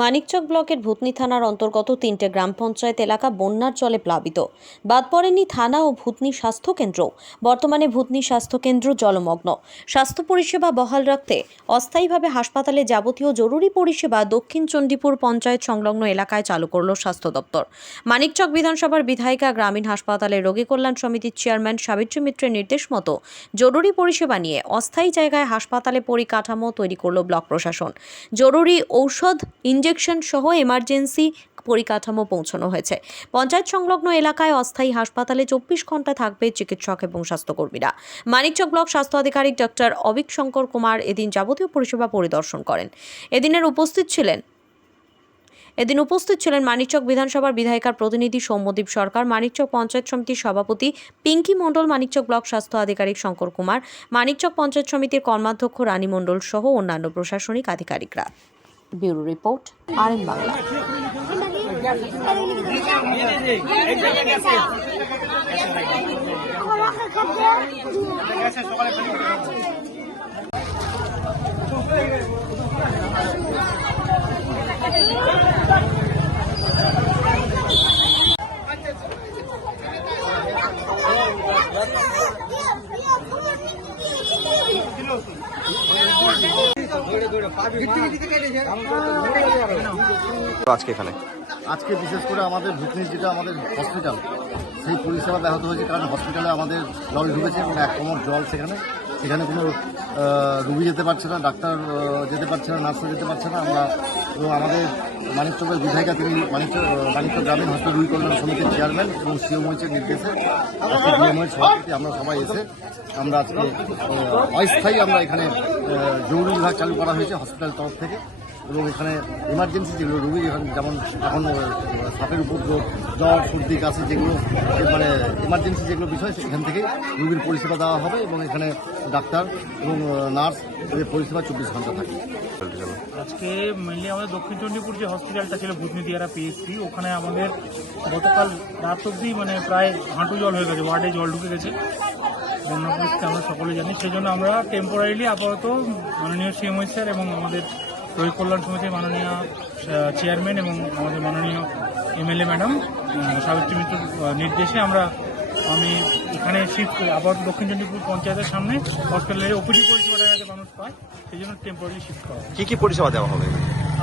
মানিকচক ব্লকের ভূতনি থানার অন্তর্গত 3টে গ্রাম পঞ্চায়েত এলাকা বন্যার জলে প্লাবিত। বাদ পড়েনি থানা ও ভূতনি স্বাস্থ্য কেন্দ্র। বর্তমানে ভূতনি স্বাস্থ্য কেন্দ্র জলমগ্ন। স্বাস্থ্য পরিষেবা বহাল রাখতে অস্থায়ীভাবে হাসপাতালে যাবতীয় জরুরি পরিষেবা দক্ষিণ চণ্ডীপুর পঞ্চায়েত সংলগ্ন এলাকায় চালু করল স্বাস্থ্য দপ্তর। মানিকচক বিধানসভার বিধায়িকা গ্রামীণ হাসপাতালে রোগী কল্যাণ সমিতির চেয়ারম্যান সাবিত্রী মিত্রের নির্দেশ মতো জরুরি পরিষেবা নিয়ে অস্থায়ী জায়গায় হাসপাতালে পরিকাঠামো তৈরি করল ব্লক প্রশাসন। জরুরি ঔষধ, ইনজেকশন সহ এমার্জেন্সি পরিকাঠামো পৌঁছানো হয়েছে। পঞ্চায়েত সংলগ্ন এলাকায় অস্থায়ী হাসপাতালে 24 ঘন্টা থাকবে চিকিৎসক এবং স্বাস্থ্যকর্মীরা। মানিকচক ব্লক স্বাস্থ্য আধিকারিক ডক্টর অবিক শঙ্কর কুমার এদিন যাবতীয় পরিষেবা পরিদর্শন করেন। এদিন উপস্থিত ছিলেন মানিকচক বিধানসভার বিধায়িকার প্রতিনিধি সৌম্যদীপ সরকার, মানিকচক পঞ্চায়েত সমিতির সভাপতি পিঙ্কি মণ্ডল, মানিকচক ব্লক স্বাস্থ্য আধিকারিক শঙ্কর কুমার, মানিকচক পঞ্চায়েত সমিতির কর্মাধ্যক্ষ রানী মণ্ডল সহ অন্যান্য প্রশাসনিক আধিকারিকরা। Bureau report, RM Bangla. আজকে বিশেষ করে আমাদের ভূতনি যেটা আমাদের হসপিটাল, সেই পরিষেবা ব্যাহত হয়েছে, কারণ হসপিটালে আমাদের জল ঢুকেছে এবং 1 কোমর জল। সেখানে কোনো রুগী যেতে পারছে না, ডাক্তার যেতে পারছে না, নার্সও যেতে পারছে না। এবং আমাদের মানিকচকের বিধায়িকা, তিনি মানিকচক গ্রামীণ হসপিটাল রোগী কল্যাণ সমিতির চেয়ারম্যান এবং সিওমএইচের নির্দেশে আজকে ডিএমওএইচ সভাপতি আমরা সবাই এসে আমরা আজকে অস্থায়ী আমরা এখানে জরুরি বিভাগ চালু করা হয়েছে হসপিটাল তরফ থেকে। এবং এখানে ইমার্জেন্সি যেগুলো রুগী, যেমন এখন সাপের উপদ্রব, জ্বর, সর্দি, কাশি, যেগুলো মানে ইমার্জেন্সি যেগুলো বিষয়, সেখান থেকে রুগীর পরিষেবা দেওয়া হবে এবং এখানে ডাক্তার এবং নার্স এদের পরিষেবা 24 ঘন্টা থাকে। আজকে মেনলি আমাদের দক্ষিণ চণ্ডীপুর যে হসপিটালটা ছিল ভূতনি দিয়ারা PHC, ওখানে আমাদের গতকাল রাত অবধি মানে প্রায় হাঁটু জল হয়ে গেছে, ওয়ার্ডে জল ঢুকে গেছে। বন্যা পরিস্থিতি আমরা সকলে জানি, সেই জন্য আমরা টেম্পোরারিলি আপাতত মাননীয় সিএমওই স্যার এবং আমাদের রোগী কল্যাণ সমিতির মাননীয় চেয়ারম্যান এবং আমাদের মাননীয় MLA ম্যাডাম সাবিত্রী মিত্রের নির্দেশে আমি এখানে শিফট করি। আবার দক্ষিণ চণ্ডীপুর পঞ্চায়েতের সামনে হসপিটালের ওপিডি পরিষেবাটা যাতে মানুষ পায়, সেই জন্য টেম্পোরারি শিফট করা। কি পরিষেবা দেওয়া হবে?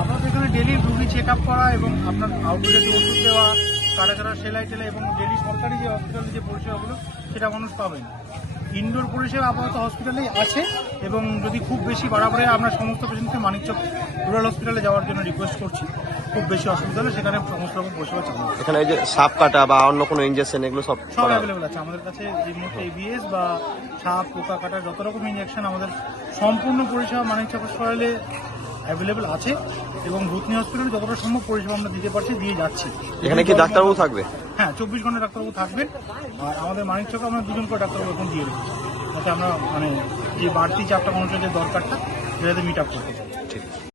আপনাদের এখানে ডেলি রুগী চেক আপ করা এবং আপনার আউটডোরে ওষুধ দেওয়া, কাটা সেলাই টেলাই এবং ডেলি সরকারি যে হসপিটালে যে পরিষেবাগুলো সেটা মানুষ পাবেন। ইনডোর পরিষেবা আপাতত হসপিটালেই আছে এবং যদি খুব বেশি বাড়াবাড়ি আমরা সমস্ত পেশেন্টকে মানিকচক রুরাল হসপিটালে যাওয়ার জন্য রিকোয়েস্ট করছি। খুব বেশি অসুবিধা হলে সেখানে সমস্ত রকম পরিষেবা চালু। এখানে এই যে সাপ কাটা বা অন্য কোনো ইনজেকশন, এগুলো সব অ্যাভেলেবল আছে আমাদের কাছে। এই মুহূর্তে ABS বা সাপ, পোকা কাটার যত রকম ইনজেকশন আমাদের সম্পূর্ণ পরিষেবা মানিকচক হসপিটালে অ্যাভেলেবল আছে এবং ভূতনি হসপিটালে যতটা সম্ভব পরিষেবা আমরা দিতে পারছি, দিয়ে যাচ্ছি। এখানে কি ডাক্তারবাবু থাকবে? হ্যাঁ, 24 ঘন্টা ডাক্তারবাবু থাকবেন। আর আমাদের মানিকচকে আমরা 2জন করে ডাক্তারবাবু এখন দিয়ে রেখেছি, যাতে আমরা মানে যে বাড়তি চাপটা মানুষের যে দরকারটা সেটাতে মিট আপ করতে পারি।